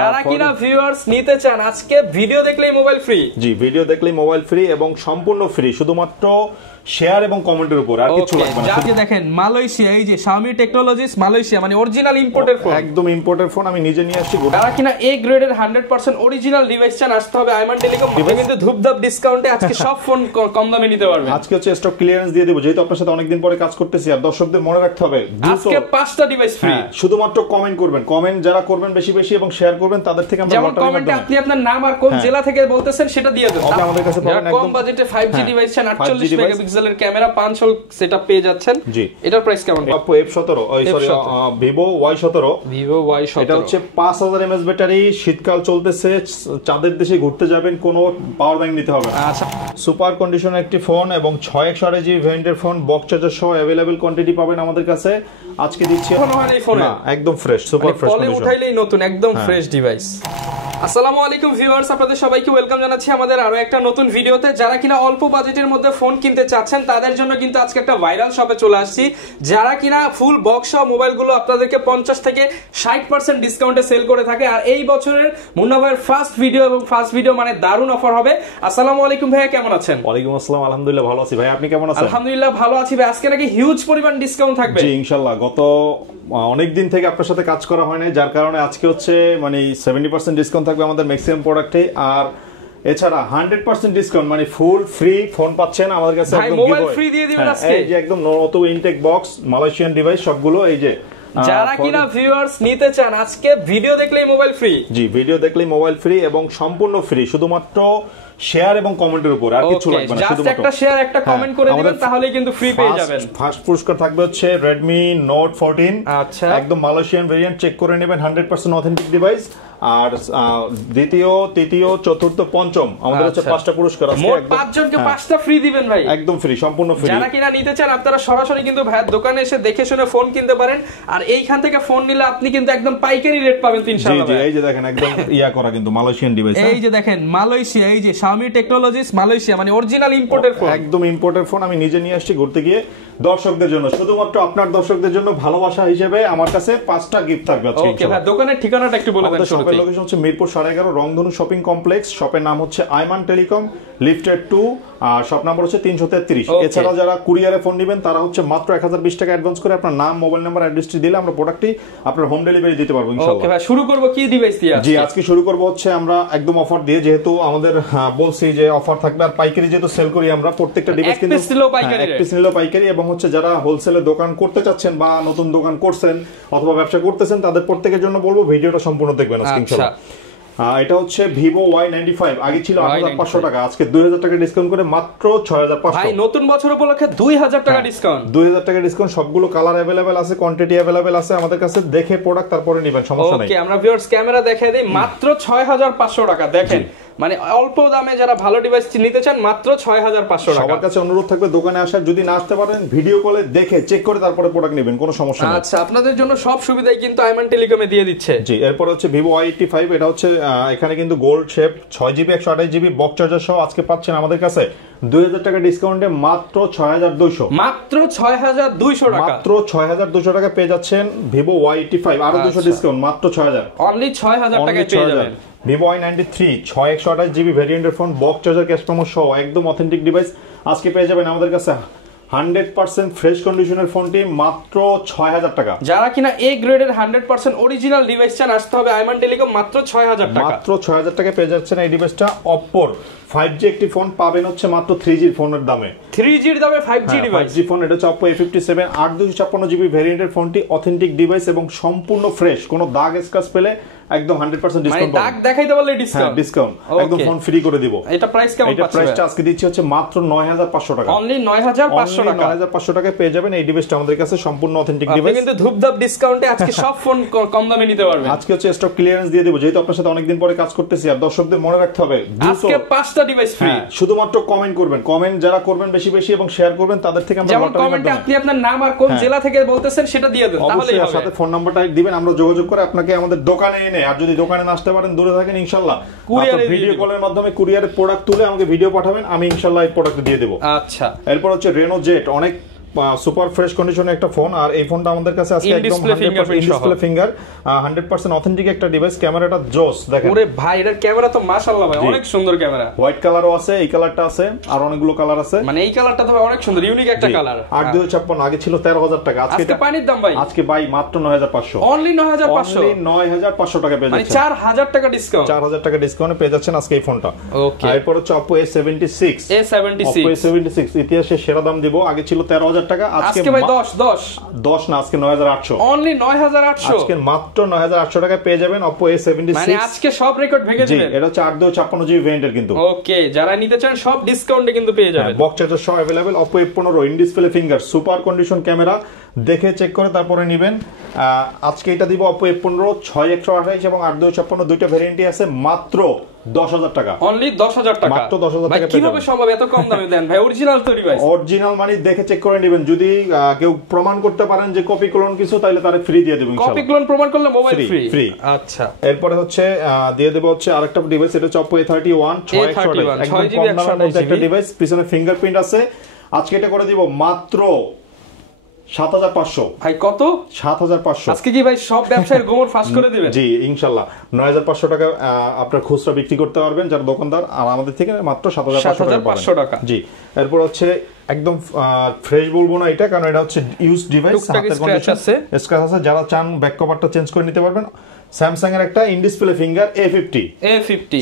যারা কিনা ভিউয়ার্স নিতে চান আজকে ভিডিও দেখলেই মোবাইল ফ্রি। জি, ভিডিও দেখলেই মোবাইল ফ্রি এবং সম্পূর্ণ ফ্রি, শুধুমাত্র শেয়ার এবং কমেন্টের উপর, আর কিছু লাগবে না। যাকে দেখেন মালয়েশিয়া, এই যে Xiaomi টেকনোলজিস মালয়েশিয়া, মানে অরিজিনাল ইম্পোর্টের ফোন, একদম ইম্পোর্টের ফোন আমি নিজে নিয়ে আসছি। যারা কিনা এ গ্রেডের 100% অরিজিনাল ডিভাইস চান আসতে হবে আইমান টেলিকম। কিন্তু ধুপধাপ ডিসকাউন্টে আজকে সব ফোন কম দামে নিতে পারবেন। আজকে হচ্ছে স্টক ক্লিয়ারেন্স দিয়ে দেব, যেহেতু আপনার সাথে অনেকদিন পরে কাজ করতেছি, আর দর্শকদের মনে রাখতে হবে আজকে 5টা ডিভাইস ফ্রি। শুধুমাত্র কমেন্ট করবেন, কমেন্ট যারা করবেন বেশি বেশি এবং শেয়ার করবেন তাদের থেকে আমরা যেমন কমেন্টে আপনি আপনার নাম আর কোন জেলা থেকে বলতেছেন সেটা দিয়ে দেন। আমাদের কাছে পাবেন একদম কম বাজেটে 5G ডিভাইস চান, 48 মেগাপিক্সেলের ক্যামেরা 5 সেটআপ পেয়ে যাচ্ছেন। জি, এটার প্রাইস কেমন? Oppo F17, sorry Vivo Y17, এটা হচ্ছে 5000 mAh ব্যাটারি। শীতকাল চলতেছে, চাঁদের দেশে ঘুরতে যাবেন, কোনো পাওয়ার ব্যাংক নিতে হবে না। আচ্ছা, সুপার কন্ডিশনের একটি ফোন এবং 6128GB ভেরিয়েন্টের ফোন, বক্স চার্জার সহ अवेलेबल কোয়ান্টিটি পাবেন আমাদের কাছে। আজকে দিচ্ছি না, একদম ফ্রেশ, সুপার ফ্রেশ কন্ডিশন, উঠাইলেই নতুন একদম ফ্রেশ ডিভাইস। আসসালামু আলাইকুম ভিউয়ার্স, আপনাদের সবাইকে ওয়েলকাম জানাচ্ছি আমাদের আরো একটা নতুন ভিডিওতে। যারা কিনা অল্প বাজেটের মধ্যে ফোন কিনতে চাচ্ছেন তাদের জন্য কিন্তু আজকে একটা ভাইরাল শপে চলে আসছি। যারা কিনা ফুল বক্স সহ মোবাইলগুলো আপনাদেরকে 50 থেকে 60% ডিসকাউন্টে সেল করে থাকে। আর এই বছরের মুন্না ভাইয়ের ফার্স্ট ভিডিও, এবং ফার্স্ট ভিডিও মানে দারুণ অফার হবে। আসসালামু আলাইকুম ভাইয়া, কেমন আছেন? ওয়ালাইকুম আসসালাম, আলহামদুলিল্লাহ ভালো আছি ভাই, আপনি কেমন আছেন? আলহামদুলিল্লাহ ভালো আছি ভাই। আজকে নাকি হিউজ পরিমাণ ডিসকাউন্ট থাকবে? জি ইনশাআল্লাহ, গত অনেক দিন থেকে আপনার সাথে কাজ করা হয় না, যার কারণে আজকে হচ্ছে মানে 70% ডিসকাউন্ট থাকবে আমাদের ম্যাক্সিমাম প্রোডাক্টে। আর এছাড়া 100% ডিসকাউন্ট মানে ফুল ফ্রি ফোন পাচ্ছেন আমাদের কাছে, একদম মোবাইল ফ্রি দিয়ে দিবেন আজকে। এই যে একদম নতুন ইনটেক বক্স মালয়েশিয়ান ডিভাইস সবগুলো, এই যে যারা কিনা ভিউয়ার্স নিতে চান আজকে ভিডিও দেখলেই মোবাইল ফ্রি। জি, ভিডিও দেখলেই মোবাইল ফ্রি এবং সম্পূর্ণ ফ্রি, শুধুমাত্র শেয়ার এবং কমেন্টের উপর, আর কিছু লাগবে না। জাস্ট একটা শেয়ার, একটা কমেন্ট করে দিবেন, তাহলেই কিন্তু ফ্রি পেয়ে যাবেন। ফার্স্ট পুরস্কার থাকবে হচ্ছে Redmi Note 14, আচ্ছা, একদম মালয়েশিয়ান ভেরিয়েন্ট, চেক করে নেবেন, 100% অথেন্টিক ডিভাইস। আর দ্বিতীয়, তৃতীয়, চতুর্থ, পঞ্চম আমাদের হচ্ছে 5টা পুরস্কার আছে, মোট 5 জনকে 5টা ফ্রি দিবেন ভাই, একদম ফ্রি, সম্পূর্ণ ফ্রি। যারা কিনা নিতে চান আপনারা সরাসরি কিন্তু ভাইয়ের দোকানে এসে দেখে শুনে ফোন কিনতে পারেন। আর এইখান থেকে ফোন নিলে আপনি কিন্তু একদম পাইকারি রেট পাবেন ইনশাআল্লাহ। জি জি, এই যে দেখেন একদম ইয়া করা কিন্তু মালয়েশিয়ান ডিভাইস, এই যে দেখেন মালয়েশিয়া, এই যে Xiaomi টেকনোলজিস মালয়েশিয়া, মানে অরিজিনাল ইম্পোর্টের ফোন, একদম ইম্পোর্টের ফোন আমি নিজে নিয়ে আসছি ঘুরতে গিয়ে। দর্শকদের জন্য, শুধুমাত্র আপনার দর্শকদের জন্য ভালোবাসা হিসেবে আমার কাছে 5টা গিফট থাকবে আজকে ইনশাআল্লাহ। ওকে ভাই, দোকানের ঠিকানাটা একটু বলে দেন। শপের লোকেশন হচ্ছে মিরপুর 11.5 রংধনু শপিং কমপ্লেক্স। শপের নাম হচ্ছে আইমান টেলিকম, লিফটেড 2, আর শপ নাম্বার হচ্ছে 333। এছাড়া যারা কুরিয়ারে ফোন নেবেন তারা হচ্ছে মাত্র 1020 টাকা অ্যাডভান্স করে আপনার নাম, মোবাইল নাম্বার, অ্যাড্রেসটি দিলে আমরা প্রোডাক্টটি আপনার হোম ডেলিভারি দিতে পারবো ইনশাআল্লাহ। ওকে ভাই, শুরু করব কি ডিভাইস দিয়ে? জি, আজকে শুরু করব হচ্ছে আমরা একদম অফার দিয়ে, যেহেতু আমাদের বলছি যে অফার থাকবে, আর পাইকারি যেহেতু সেল করি আমরা, প্রত্যেকটা ডিভাইস কিন্তু এক পিস নিলেও পাইকারি। এবং হচ্ছে যারা হোলসেলে দোকান করতে চাচ্ছেন বা নতুন দোকান করছেন অথবা ব্যবসা করতেছেন তাদের প্রত্যেকের জন্য বলবো ভিডিওটা সম্পূর্ণ দেখবেন আজকে ইনশাআল্লাহ। এটা হচ্ছে Vivo Y95, আগে ছিল 8500 টাকা, আজকে 2000 টাকা ডিসকাউন্ট করে মাত্র 6500। ভাই নতুন বছর উপলক্ষে 2000 টাকা ডিসকাউন্ট, 2000 টাকা ডিসকাউন্ট। সবগুলো কালার अवेलेबल আছে, কোয়ান্টিটি अवेलेबल আছে আমাদের কাছে, দেখে প্রোডাক্ট তারপরে নেবেন, সমস্যা নাই। ওকে, আমরা ভিউয়ার্স ক্যামেরা দেখাই দেই, মাত্র 6500 টাকা। দেখেন মানে অল্প দামে যারা ভালো ডিভাইস নিতে চান মাত্র 6500 টাকা। সবার কাছে অনুরোধ থাকবে দোকানে আসার, যদি না আসতে পারেন ভিডিও কলে দেখে চেক করে তারপরে প্রোডাক্ট নেবেন, কোনো সমস্যা নেই। আচ্ছা, আপনাদের জন্য সব সুবিধাই কিন্তু আইমান টেলিকমে দিয়ে দিচ্ছে। জি, এরপর হচ্ছে Vivo Y85, এটা হচ্ছে এখানে কিন্তু gold shape, 6GB 128GB box charger সহ আজকে পাচ্ছেন আমাদের কাছে 2000 টাকা ডিসকাউন্টে মাত্র 6200, মাত্র 6200 টাকা, মাত্র 6200 টাকা পেয়ে যাচ্ছেন Vivo Y85, আরো 200 ডিসকাউন্ট, মাত্র 6000, অনলি 6000 টাকায় পেয়ে যাবেন। Vivo Y93 6128GB ভেরিয়েন্টের phone, box charger, cash memo সহ একদম অথেন্টিক ডিভাইস আজকে পেয়ে যাবেন আমাদের কাছে 100% ফ্রেশ কন্ডিশনের ফোনটি মাত্র 6000 টাকা। যারা কিনা এ গ্রেডের 100% অরিজিনাল ডিভাইস চান আসতে হবে আইমান টেলিকম, মাত্র 6000 টাকা, মাত্র 6000 টাকা পেয়ে যাচ্ছেন এই ডিভাইসটা। Oppo 5G একটি ফোন পাবেন হচ্ছে মাত্র 3G ফোনের দামে, 3G এর দামে 5G ডিভাইস, 5G ফোন। এটা হচ্ছে Oppo A57 8256GB ভেরিয়েন্টের ফোনটি, অথেন্টিক ডিভাইস এবং সম্পূর্ণ ফ্রেশ, কোনো দাগ স্ক্র্যাচ পেলে একদম 100% ডিসকাউন্ট, মানে দাগ দেখাইতে বললে ডিসকাউন্ট, ডিসকাউন্ট একদম ফোন ফ্রি করে দিব। এটা প্রাইস কেমন পাচ্ছেন? এটা প্রাইসটা আজকে দিচ্ছি হচ্ছে মাত্র 9500 টাকা, অনলি 9500 টাকা, 9500 টাকায় পেয়ে যাবেন এই ডিভাইসটা আমাদের কাছে, সম্পূর্ণ অথেন্টিক ডিভাইস। আপনি কিন্তু ধুপধাপ ডিসকাউন্টে আজকে সব ফোন কম দামে নিতে পারবেন। আজকে হচ্ছে স্টক ক্লিয়ারেন্স দিয়ে দেব, যেহেতু আপনার সাথে অনেকদিন পরে কাজ করতেছি, আর দর্শকদের মনে রাখতে হবে আজকে 5টা ডিভাইস ফ্রি। শুধুমাত্র কমেন্ট করবেন, কমেন্ট যারা করবেন বেশি বেশি এবং শেয়ার করবেন তাদের থেকে আমরা, যেমন কমেন্টে আপনি আপনার নাম আর কোন জেলা থেকে বলতেছেন সেটা দিয়ে দেন, তাহলেই হবে। সাথে ফোন নাম্বারটা দিবেন, আমরা যোগাযোগ করে আপনাকে আমাদের দোকানে এনে, আর যদি দোকানে না আসতে পারেন দূরে থাকেন ইনশাআল্লাহ ভিডিও কলের মাধ্যমে কুরিয়ারে প্রোডাক্ট তুলে আমাকে ভিডিও পাঠাবেন, আমি ইনশাআল্লাহ এই প্রোডাক্ট দিয়ে দেব। আচ্ছা, এরপর হচ্ছে Reno Jet, অনেক সুপার ফ্রেশ কন্ডিশনে একটা ফোন। আর এই ফোনটা আমাদের কাছে আজকে একদম 100% ডিসপ্লে ফিঙ্গার 100% অথেন্টিক একটা ডিভাইস। ক্যামেরাটা জোস দেখেন। ওরে ভাই এর ক্যামেরা তো মাশাআল্লাহ ভাই অনেক সুন্দর ক্যামেরা। হোয়াইট কালারও আছে, এই কালারটা আছে, আর অনেকগুলো কালার আছে। মানে এই কালারটা তো অনেক সুন্দর, ইউনিক একটা কালার। 8256 আগে ছিল 13000 টাকা, আজকে পানির দাম ভাই। আজকে ভাই মাত্র 9500, অনলি 9500, অনলি 9500 টাকা পেয়ে যাচ্ছেন। মানে 4000 টাকা ডিসকাউন্ট, 4000 টাকা ডিসকাউন্টে পেয়ে যাচ্ছেন আজকে এই ফোনটা। ওকে, এরপর হচ্ছে Oppo A76, A76 Oppo A76 ইতিহাসে সেরা দাম দিব। আগে ছিল 13000 টাকা, আজকে ভাই 10 না, আজকে 9800, অনলি 9800, আজকে মাত্র 9800 টাকা পেয়ে যাবেন Oppo A76। মানে আজকে সব রেকর্ড ভেঙে দিবেন। এটা হচ্ছে 8256GB ভেরিয়েন্টের কিন্তু। ওকে, যারা নিতে চান সব ডিসকাউন্টে কিন্তু পেয়ে যাবেন। বক্স চার্জার সহ available. Oppo A15 in display finger super condition camera, দেখে চেক করে তারপরে নেবেন। আজকে এটা দিব Oppo A15 6128 এবং 8256 দুইটা ভেরিয়েন্টই আছে, মাত্র 10000 টাকা, অনলি 10000 টাকা, মাত্র 10000 টাকা। কিভাবে সম্ভব এত কম দামে দেন ভাই? অরিজিনাল তো ডিভাইস, অরিজিনাল মানে দেখে চেক করে নেবেন। যদি কেউ প্রমাণ করতে পারেন যে কপি ক্লোন কিছু, তাহলে তারে ফ্রি দিয়ে দেব ইনশাআল্লাহ। কপি ক্লোন প্রমাণ করলে মোবাইল ফ্রি। আচ্ছা, এরপরে হচ্ছে দিয়ে দেব হচ্ছে আরেকটা ডিভাইস, এটা হচ্ছে Oppo A31 6GB 128GB একটা ডিভাইস, পিছনে ফিঙ্গারপ্রিন্ট আছে। আজকে এটা করে দিব মাত্র 7500। ভাই কত? 7500। আজকে কি ভাই সব ব্যবসায়ীর গোমর ফাঁস করে দিবেন? জি ইনশাআল্লাহ। 9500 টাকা আপনার খুচরা বিক্রি করতে পারবেন যারা দোকানদার, আর আমাদের থেকে মাত্র 7500 টাকা। জি, এরপর হচ্ছে একদম ফ্রেশ বলবো না এটা, কারণ এটা হচ্ছে ইউজ ডিভাইস, হাতের কন্ডিশন স্ক্র্যাচ আছে। যারা চান ব্যাক কভারটা চেঞ্জ করে নিতে পারবেন। স্যামসাং এর একটা in display finger A50,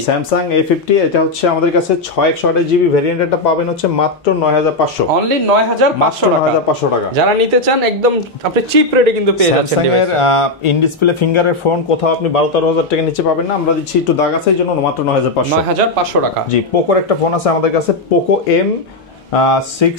Samsung A50, এটা হচ্ছে আমাদের কাছে 6128GB ভেরিয়েন্ট, এটা পাবেন হচ্ছে মাত্র 9500, অনলি 9500 টাকা। যারা নিতে চান একদম আপনি চিপ রেটে কিন্তু পেয়ে যাচ্ছেন। স্যামসাং এর ইন ডিসপ্লে ফিঙ্গারের ফোন কোথাও আপনি 12-13 টাকা নিচে পাবেন না, আমরা দিচ্ছি একটু দাগ আছে এইজন্য মাত্র 9500 টাকা। জি, পোকোর একটা ফোন আছে আমাদের কাছে, পোকো M6।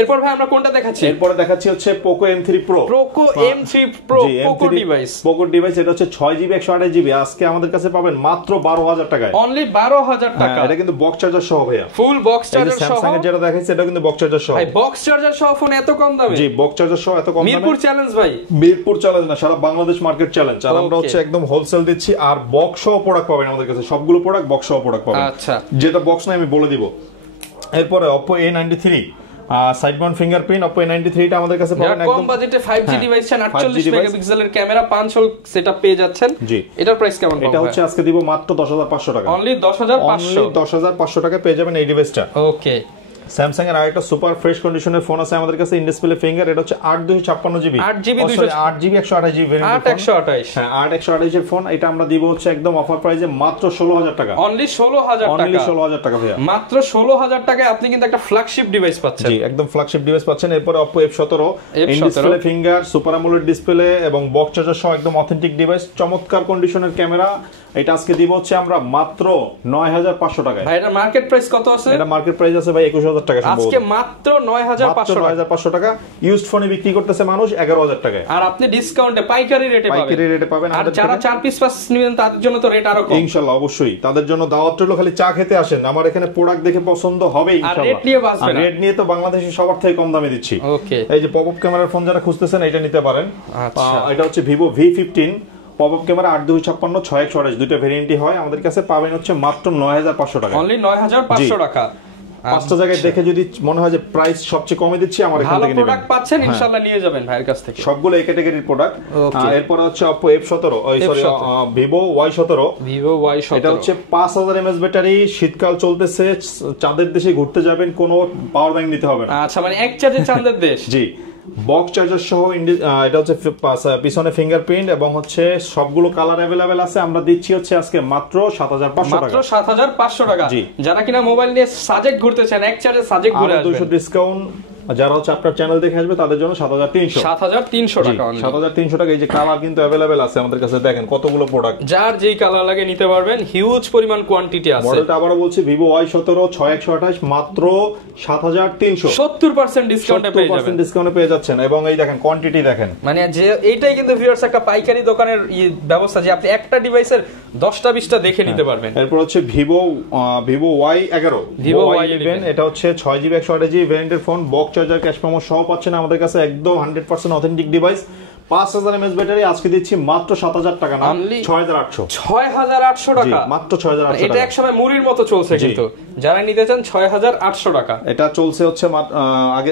এরপর ভাই আমরা কোনটা দেখাচ্ছি? এরপর দেখাচ্ছি হচ্ছে Poco M3 Pro, Poco M3 Pro Poco device. Poco device, এটা হচ্ছে 6GB 128GB, আজকে আমাদের কাছে পাবেন মাত্র 12000 টাকায়, অনলি 12000 টাকা। এটা কিন্তু বক্স চার্জার সহ ভাইয়া, ফুল বক্স চার্জার সহ। স্যামসাং এর যেটা দেখাইছে এটা কিন্তু বক্স চার্জার সহ। ভাই বক্স চার্জার সহ ফোন এত কম দামে? জি, বক্স চার্জার সহ এত কম দামে। মিরপুর চ্যালেঞ্জ ভাই, মিরপুর চ্যালেঞ্জ না, সারা বাংলাদেশ মার্কেট চ্যালেঞ্জ। আর আমরা হচ্ছে একদম হোলসেল দিচ্ছি, আর বক্স সহ প্রোডাক্ট পাবেন আমাদের কাছে, সবগুলো প্রোডাক্ট বক্স সহ প্রোডাক্ট পাবেন। আচ্ছা, যেটা বক্স না আমি বলে দিব। এরপরে Oppo A93 side Mount fingerprint, Oppo A93 টা আমাদের কাছে পাবেন একদম কম বাজেটে 5G ডিভাইস চান, 48 মেগাপিক্সেলের ক্যামেরা 5 হোল সেটআপ পেয়ে যাচ্ছেন। জি, এটার প্রাইস কেমন? এটা হচ্ছে আজকে দিব মাত্র 10500 টাকা, অনলি 10500 টাকা পেয়ে যাবেন এই ডিভাইসটা। ওকে, স্যামসাং এর আরেকটা সুপার ফ্রেশ কন্ডিশনের ফোন আছে আমাদের কাছে, ইন ডিসপ্লে ফিঙ্গার, এটা হচ্ছে 8256GB 8GB 128GB ভেরিয়েন্ট, 8128, হ্যাঁ 8128 এর ফোন। এটা আমরা দিব হচ্ছে একদম অফার প্রাইসে মাত্র 16000 টাকা, অনলি 16000 টাকা, অনলি 16000 টাকা ভাইয়া, মাত্র 16000 টাকায় আপনি কিন্তু একটা ফ্ল্যাগশিপ ডিভাইস পাচ্ছেন। জি, একদম ফ্ল্যাগশিপ ডিভাইস পাচ্ছেন। এরপর Oppo F17 in display finger, super AMOLED display এবং বক্স চার্জার সহ একদম অথেন্টিক ডিভাইস, চমৎকার কন্ডিশনের ক্যামেরা। এটা আজকে দিব হচ্ছে আমরা মাত্র 9500 টাকায়। ভাই এটা মার্কেট প্রাইস কত আছে? এটা মার্কেট প্রাইস আছে ভাই 21000 টাকা, আজকে মাত্র 9500 টাকা। ইউজড ফোনে বিক্রি করতেছে মানুষ 11000 টাকায়, আর আপনি ডিসকাউন্টে পাইকারি রেটে পাবেন। আর যারা 4 পিস পাস নেবেন তাদের জন্য তো রেট আরো কম ইনশাআল্লাহ, অবশ্যই তাদের জন্য দাওয়াত রইলো। খালি চা খেতে আসেন, আমার এখানে প্রোডাক্ট দেখে পছন্দ হবে ইনশাআল্লাহ। আর রেট নিয়ে বাঁচবেন, রেট নিয়ে তো বাংলাদেশে সবার থেকে কম দামে দিচ্ছি। ওকে, এই যে পপআপ ক্যামেরার ফোন যারা খুঁজতেছেন এটা নিতে পারেন। আচ্ছা, এটা হচ্ছে Vivo V15 পপআপ ক্যামেরা 8256 6128 দুটো ভেরিয়েন্টই হয়, আমাদের কাছে পাবেন হচ্ছে মাত্র 9500 টাকা, অনলি 9500 টাকা। পাঁচটা জায়গায় দেখে যদি মনে হয় যে প্রাইস সবচেয়ে কমে দিচ্ছি, আমার এখান থেকে নেবেন, প্রোডাক্ট পাচ্ছেন ইনশাআল্লাহ, নিয়ে যাবেন ভাইয়ের কাছ থেকে সবগুলো এই ক্যাটাগরির প্রোডাক্ট। এরপর হচ্ছে Oppo F17 Vivo Y17, এটা হচ্ছে 5000 mAh ব্যাটারি, শীতকাল চলতেছে, চাঁদের দেশে ঘুরতে যাবেন, কোনো পাওয়ার ব্যাংক নিতে হবে না। আচ্ছা, মানে এক চার্জে চাঁদের দেশ। জি, বক্স চার্জার সহ এটা হচ্ছে পিছনে ফিঙ্গারপ্রিন্ট এবং হচ্ছে সবগুলো কালার अवेलेबल আছে। আমরা দিচ্ছি হচ্ছে আজকে মাত্র 7500 টাকা, মাত্র 7500 টাকা। যারা কিনা মোবাইল নিয়ে সাজেক ঘুরতে চান, এক চার্জে সাজেক ঘুরে আসবেন, 200 ডিসকাউন্ট। যারা হচ্ছে আপনার চ্যানেল দেখে আসবে তাদের জন্য 7300 টাকা, 7300 টাকা। এই যে কালার কিন্তু अवेलेबल আছে আমাদের কাছে, দেখেন কতগুলো প্রোডাক্ট, যার যেই কালার লাগে নিতে পারবেন, হিউজ পরিমাণ কোয়ান্টিটি আছে। মডেলটা আবারো বলছি Vivo Y17 6128 মাত্র 7300, 70% ডিসকাউন্টে পেয়ে যাবেন, ডিসকাউন্টে পেয়ে যাচ্ছেন। এবং এই দেখেন কোয়ান্টিটি দেখেন, মানে যে এইটাই কিন্তু ভিউয়ার্স একটা পাইকারি দোকানের ব্যবস্থা, যে আপনি একটা ডিভাইসের 10টা 20টা দেখে নিতে পারবেন। এরপর হচ্ছে Vivo Y11, এটা হচ্ছে 6GB 128GB ভেরিয়েন্টের phone, box charger, cash memo সহ পাচ্ছেন আমাদের কাছে, একদম 100% অথেন্টিক ডিভাইস, 5000 mAh ব্যাটারি আজকে দিচ্ছি মাত্র 7000 টাকা না 6800 টাকা মাত্র 6800 এটা একসময় মুড়ির মতো চলছে কিন্তু যারা নিতে চান 6800 টাকা এটা চলছে হচ্ছে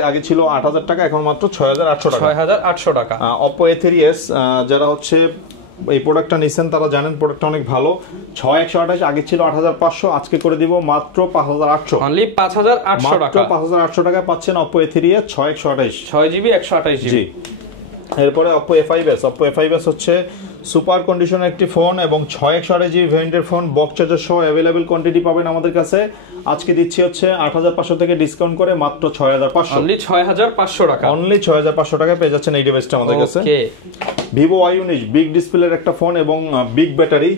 আগে ছিল 8000 টাকা এখন মাত্র 6800 টাকা 6800 টাকা Oppo A3s যারা হচ্ছে এই প্রোডাক্টটা নিছেন তারা জানেন প্রোডাক্টটা অনেক ভালো 6128 আগে ছিল 8500 আজকে করে দিব মাত্র 5800 অনলি 5800 টাকা মাত্র 5800 টাকায় পাচ্ছেন Oppo A3s 6128 6GB 128GB জি এরপরে Oppo A5s হচ্ছে সুপার কন্ডিশনের একটি ফোন এবং 6128GB ভেরিয়েন্টের ফোন বক্স চার্জার সহ अवेलेबल কোয়ান্টিটি পাবেন আমাদের কাছে আজকে দিচ্ছি হচ্ছে 8500 থেকে ডিসকাউন্ট করে মাত্র 6500 অনলি 6500 টাকা অনলি 6500 টাকায় পেয়ে যাচ্ছেন এই ডিভাইসটা আমাদের কাছে ওকে Vivo Y19 বিগ ডিসপ্লের একটা ফোন এবং big battery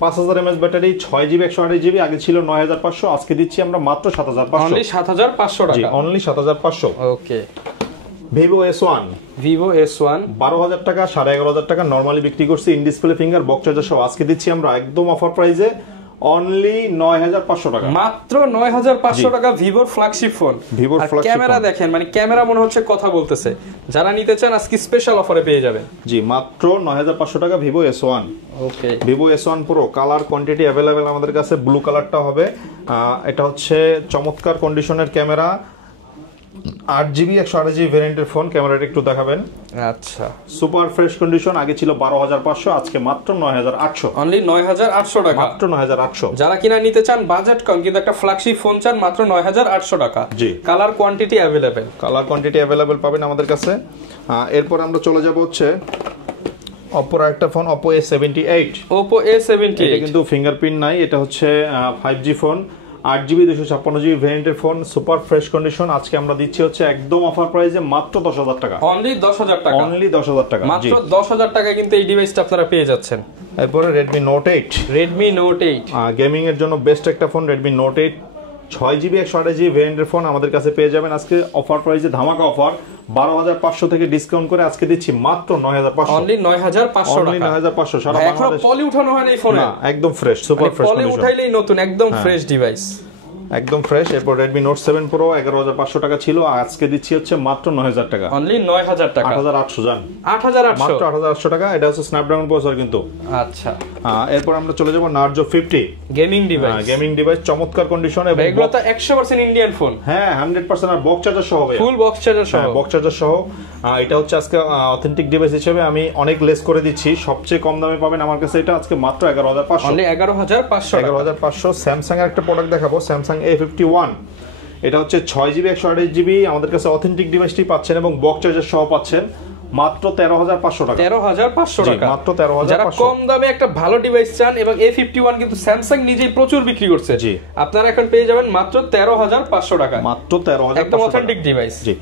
5000 mAh battery 6GB 128GB আগে ছিল 9500 আজকে দিচ্ছি আমরা মাত্র 7500 অনলি 7500 টাকা জি অনলি 7500 ওকে Vivo S1 12,000 টাকা 11,500 টাকা নরমালি বিক্রি করছি in display finger box charger সহ আজকে দিচ্ছি আমরা একদম অফার প্রাইসে অনলি 9500 টাকা মাত্র 9500 টাকা ভিভোর ফ্ল্যাগশিপ ফোন আর ক্যামেরা দেখেন মানে ক্যামেরা মনে হচ্ছে কথা বলতেছে যারা নিতে চান আজকে স্পেশাল অফারে পেয়ে যাবেন জি মাত্র 9500 টাকা Vivo S1 ওকে Vivo S1 Pro colour quantity available আমাদের কাছে ব্লু কালারটা হবে এটা হচ্ছে চমৎকার কন্ডিশনের ক্যামেরা 8GB 128GB ভেরিয়েন্টের ফোন ক্যামেরাটা একটু দেখাবেন আচ্ছা সুপার ফ্রেশ কন্ডিশন আগে ছিল 12500 আজকে মাত্র 9800 অনলি 9800 টাকা মাত্র 9800 যারা কিনা নিতে চান বাজেট কম কিন্তু একটা ফ্ল্যাগশিপ ফোন চান মাত্র 9800 টাকা জি কালার কোয়ান্টিটি अवेलेबल পাবেন আমাদের কাছে এরপর আমরা চলে যাব হচ্ছে Oppo এর একটা ফোন Oppo A78 এটা কিন্তু ফিঙ্গারপ্রিন্ট নাই এটা হচ্ছে 5G ফোন 8GB 256GB ভেরিয়েন্টের ফোন সুপার ফ্রেশ কন্ডিশন আজকে আমরা দিচ্ছি হচ্ছে একদম অফার প্রাইসে মাত্র 10000 টাকা অনলি 10000 টাকা অনলি 10000 টাকা মাত্র 10000 টাকা কিন্তু এই ডিভাইসটা আপনারা পেয়ে যাচ্ছেন এরপরে Redmi Note 8 গেমিং এর জন্য বেস্ট একটা phone Redmi Note 8 6GB 128GB ভেরিয়েন্টের ফোন আমাদের কাছে পেয়ে যাবেন আজকে অফার প্রাইসে ধামাকা অফার 12500 থেকে ডিসকাউন্ট করে আজকে দিচ্ছি মাত্র 9500 অনলি 9500 টাকা অনলি 9500 সারা বাংলাদেশ এখন পলি উঠানো হয় না এই ফোনে না একদম ফ্রেশ সুপার ফ্রেশ পলি উঠাইলেই নতুন একদম ফ্রেশ ডিভাইস একদম ফ্রেশ এরপর Redmi Note 7 Pro 11500 টাকা ছিল আজকে দিচ্ছি হচ্ছে মাত্র 9000 টাকা অনলি 9000 টাকা 8800 জান 8800 মাত্র 8800 টাকা এটা হচ্ছে স্ন্যাপড্রাগন প্রসেসর কিন্তু আচ্ছা এরপর আমরা চলে যাব Narzo 50 গেমিং ডিভাইস চমৎকার কন্ডিশন এবং এগুলো তো 100% ইন্ডিয়ান ফোন হ্যাঁ 100% আর বক্স চার্জার সহ হবে ফুল বক্স চার্জার সহ এটা হচ্ছে আজকে অথেন্টিক ডিভাইস হিসেবে আমি অনেক লেস করে দিচ্ছি সবচেয়ে কম দামে পাবেন আমার কাছে এটা আজকে মাত্র 11500 অনলি 11500 স্যামসাং এর একটা প্রোডাক্ট দেখাবো Samsung A51 এটা হচ্ছে 6GB 128GB আমাদের কাছে অথেন্টিক ডিভাইসটি পাচ্ছেন এবং বক্স চার্জার সহ পাচ্ছেন মাত্র 13500 টাকা 13500 টাকা মাত্র 13500 যারা কম দামে একটা ভালো ডিভাইস চান এবং A51 কিন্তু স্যামসাং নিজেই প্রচুর বিক্রি করছে জি আপনারা এখন পেয়ে যাবেন মাত্র 13500 টাকা মাত্র 13500 একদম অথেন্টিক ডিভাইস জি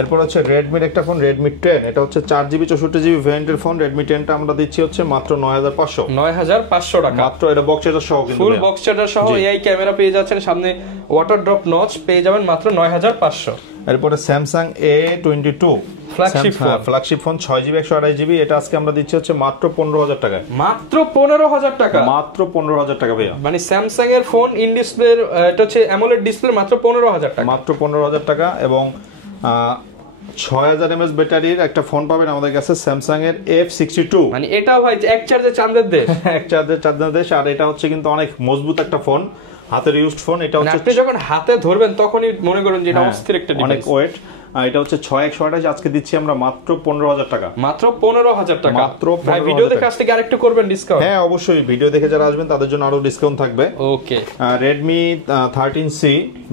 এরপর হচ্ছে Redmi এর একটা ফোন Redmi 10 এটা হচ্ছে 4GB 64GB ভেরিয়েন্টের ফোন Redmi 10 টা আমরা দিচ্ছি হচ্ছে মাত্র 9500 টাকা মাত্র এটা বক্স চার্জার সহ কিন্তু ফুল বক্স চার্জার সহ AI ক্যামেরা পেয়ে যাচ্ছেন সামনে ওয়াটার ড্রপ নচ পেয়ে যাবেন মাত্র 9500 এরপরে Samsung A22 flagship phone 6GB 128GB এটা আজকে আমরা দিচ্ছি হচ্ছে মাত্র 15000 টাকা মাত্র 15000 টাকা মাত্র 15000 টাকা ভাইয়া মানে Samsung এর ফোন ইন ডিসপ্লে এটা হচ্ছে AMOLED ডিসপ্লে মাত্র 15000 টাকা মাত্র 15000 টাকা এবং 6000 mAh ব্যাটারির একটা ফোন পাবেন আমাদের কাছে Samsung এর F62 মানে এটা ভাই এক চার্জে চাঁদের দেশ আর এটা হচ্ছে কিন্তু অনেক মজবুত একটা ফোন হাতের ইউজড ফোন এটা হচ্ছে আপনি যখন হাতে ধরবেন তখনই মনে করেন যে এটা অস্থির একটা ডিভাইস অনেক ওয়েট এটা হচ্ছে 6128 আজকে দিচ্ছি আমরা মাত্র 15000 টাকা মাত্র 15000 টাকা মাত্র ভাই ভিডিও দেখে আসলে কি আরেকটু করবেন ডিসকাউন্ট হ্যাঁ অবশ্যই ভিডিও দেখে যারা আসবেন তাদের জন্য আরো ডিসকাউন্ট থাকবে ওকে Redmi 13C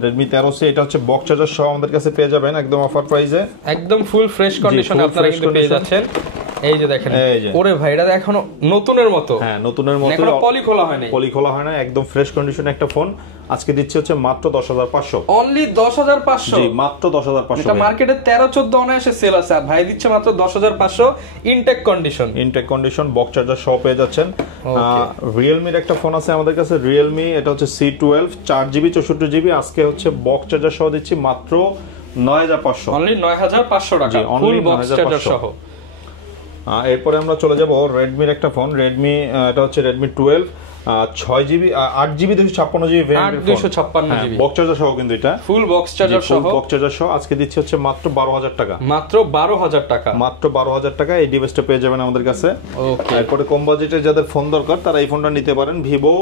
Redmi 13C এটা হচ্ছে বক্স চার্জার সহ আমাদের কাছে পেয়ে যাবেন একদম অফার প্রাইসে একদম ফুল ফ্রেশ কন্ডিশনে আপনারা কিন্তু পেয়ে যাচ্ছেন এই যে দেখেন ওরে ভাই এটা এখনো নতুনের মতো হ্যাঁ নতুনের মতো এখনো পলি খোলা হয় নাই একদম ফ্রেশ কন্ডিশনে একটা ফোন আজকে দিচ্ছে হচ্ছে মাত্র 10500 অনলি 10500 জি মাত্র 10500 এটা মার্কেটে 13-14 অনায়াসে সেল আছে আর ভাই দিচ্ছে মাত্র 10500 ইনটেক কন্ডিশন বক্স চার্জার সহ পেয়ে যাচ্ছেন Realme এর একটা ফোন আছে আমাদের কাছে Realme এটা হচ্ছে C12 4GB 64GB আজকে হচ্ছে বক্স চার্জার সহ দিচ্ছি মাত্র 9500 অনলি 9500 টাকা ফুল বক্স চার্জার সহ এরপরে আমরা চলে যাব Redmi এর একটা ফোন Redmi এটা হচ্ছে Redmi 12 6GB 8GB 256GB variant 256GB box charger সহ, কিন্তু এটা ফুল বক্স চার্জার সহ, বক্স চার্জার সহ আজকে দিচ্ছি হচ্ছে মাত্র 12000 টাকা, মাত্র 12000 টাকা, মাত্র 12000 টাকা এই ডিভাইসটা পেয়ে যাবেন আমাদের কাছে। ওকে, এরপরে কম বাজেটের যাদের ফোন দরকার তারা এই ফোনটা নিতে পারেন, Vivo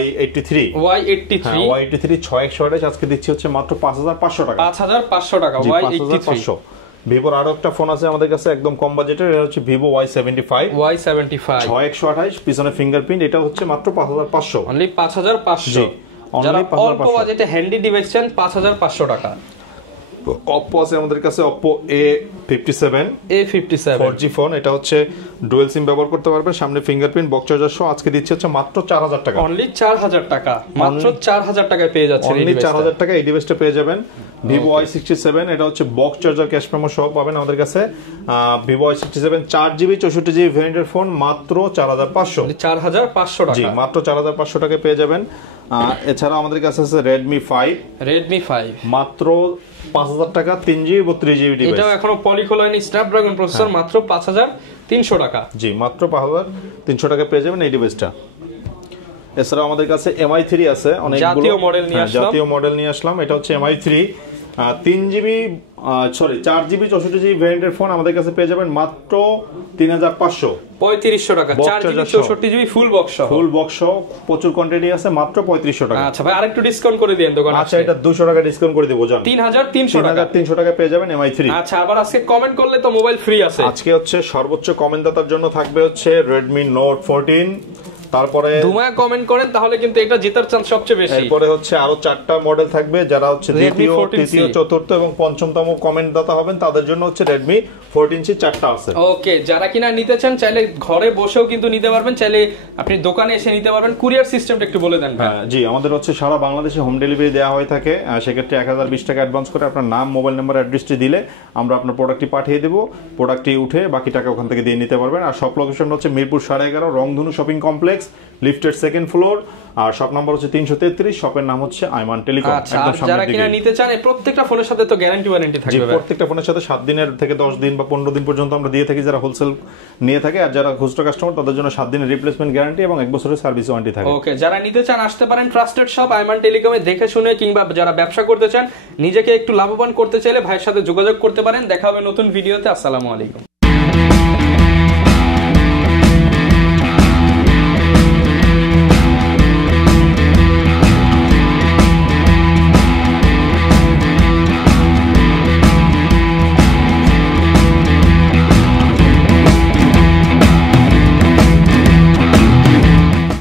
Y83 Y83 6128 আজকে দিচ্ছি হচ্ছে মাত্র 5500 টাকা, 5500 টাকা Y83। ভিভোর আরো একটা ফোন আছে আমাদের কাছে একদম কম বাজেটের, এটা হচ্ছে Vivo Y75 6128 পিছনে ফিঙ্গারপ্রিন্ট, এটা হচ্ছে মাত্র 5500, অনলি 5500। যারা অল্প বাজেটে হ্যান্ডি ডিভাইস চান 5500 টাকা। Oppo আছে আমাদের কাছে, Oppo A57 4G ফোন, এটা হচ্ছে ডুয়াল সিম ব্যবহার করতে পারবে, সামনে ফিঙ্গারপ্রিন্ট, বক্স চার্জার সহ আজকে দিচ্ছে হচ্ছে মাত্র 4000 টাকা, অনলি 4000 টাকা, মাত্র 4000 টাকায় পেয়ে যাচ্ছেন অনলি 4000 টাকা এই ডিভাইসটা পেয়ে যাবেন। Vivo Y67 এটা হচ্ছে বক্স চার্জার ক্যাশ মেমো সহ পাবেন আমাদের কাছে, Vivo Y67 4GB 64GB ভেরিয়েন্টের ফোন মাত্র 4500, 4500 টাকা, জি মাত্র 4500 টাকায় পেয়ে যাবেন। এছাড়া আমাদের কাছে আছে Redmi 5 মাত্র 5000 টাকা 3GB 32GB ডিভাইস, এটা এখনো পলিকোলাইন স্ন্যাপড্রাগন প্রসেসর, মাত্র 5300 টাকা, জি মাত্র 5300 টাকা পেয়ে যাবেন এই ডিভাইসটা। এছাড়া আমাদের কাছে MI3 আছে, অনেকগুলো জাতীয় মডেল নিয়ে আসলাম, এটা হচ্ছে MI3 4GB 64GB ভেরিয়েন্টের ফোন আমাদের কাছে পেয়ে যাবেন মাত্র 3500 টাকা, 4GB 64GB ফুল বক্স সহ প্রচুর কোয়ান্টিটি আছে, মাত্র 3500 টাকা। আচ্ছা ভাই আরেকটু ডিসকাউন্ট করে দেন দোকানে। আচ্ছা এটা 200 টাকা ডিসকাউন্ট করে দেব, জান 3300 টাকা পেয়ে যাবেন MI3। আচ্ছা আবার আজকে কমেন্ট করলে তো মোবাইল ফ্রি আছে। আজকে হচ্ছে সর্বোচ্চ কমেন্ট দাতার জন্য থাকবে হচ্ছে Redmi Note 14, তারপরে ধুমায়া কমেন্ট করেন তাহলে কিন্তু এটা জেতার চান্স সবচেয়ে বেশি। এরপরে হচ্ছে আরো 4টা মডেল থাকবে, যারা হচ্ছে দ্বিতীয়, তৃতীয়, চতুর্থ এবং পঞ্চমতম কমেন্ট দাতা হবেন তাদের জন্য হচ্ছে Redmi 14C 4টা আছে। ওকে, যারা কিনা নিতে চান চাইলে ঘরে বসেও কিন্তু নিতে পারবেন, চাইলে আপনি দোকানে এসে নিতে পারবেন। কুরিয়ার সিস্টেমটা একটু বলে দেন ভাই। জি আমাদের হচ্ছে সারা বাংলাদেশে হোম ডেলিভারি দেওয়া হয়ে থাকে, সেক্ষেত্রে 1020 টাকা অ্যাডভান্স করে আপনার নাম, মোবাইল নাম্বার, অ্যাড্রেসটি দিলে আমরা আপনার প্রোডাক্টটি পাঠিয়ে দেবো, প্রোডাক্টটি উঠে বাকি টাকা ওখান থেকে দিয়ে নিতে পারবেন। আর সব লোকেশন হচ্ছে মিরপুর 11.5 রংধনু শপিং কমপ্লেক্স, লিফটের সেকেন্ড ফ্লোর, আর শপ নাম্বার হচ্ছে 333, শপের নাম হচ্ছে আইমান টেলিকম। একদম সামনে। যারা কিনা নিতে চান প্রত্যেকটা ফোনের সাথে তো গ্যারান্টি ওয়ারেন্টি থাকবে, প্রত্যেকটা ফোনের সাথে 7 দিনের থেকে 10 দিন বা 15 দিন পর্যন্ত আমরা দিয়ে থাকি যারা হোলসেল নিয়ে থাকে, আর যারা খুচরা কাস্টমার তাদের জন্য 7 দিনের রিপ্লেসমেন্ট গ্যারান্টি এবং 1 বছরের সার্ভিস ওয়ারেন্টি থাকে। ওকে, যারা নিতে চান আসতে পারেন ট্রাস্টেড শপ আইমান টেলিকমে, দেখে শুনে, কিংবা যারা ব্যবসা করতে চান, নিজেকে একটু লাভবান করতে চাইলে ভাইয়ের সাথে যোগাযোগ করতে পারেন। দেখা হবে নতুন ভিডিওতে। আসসালামু আলাইকুম।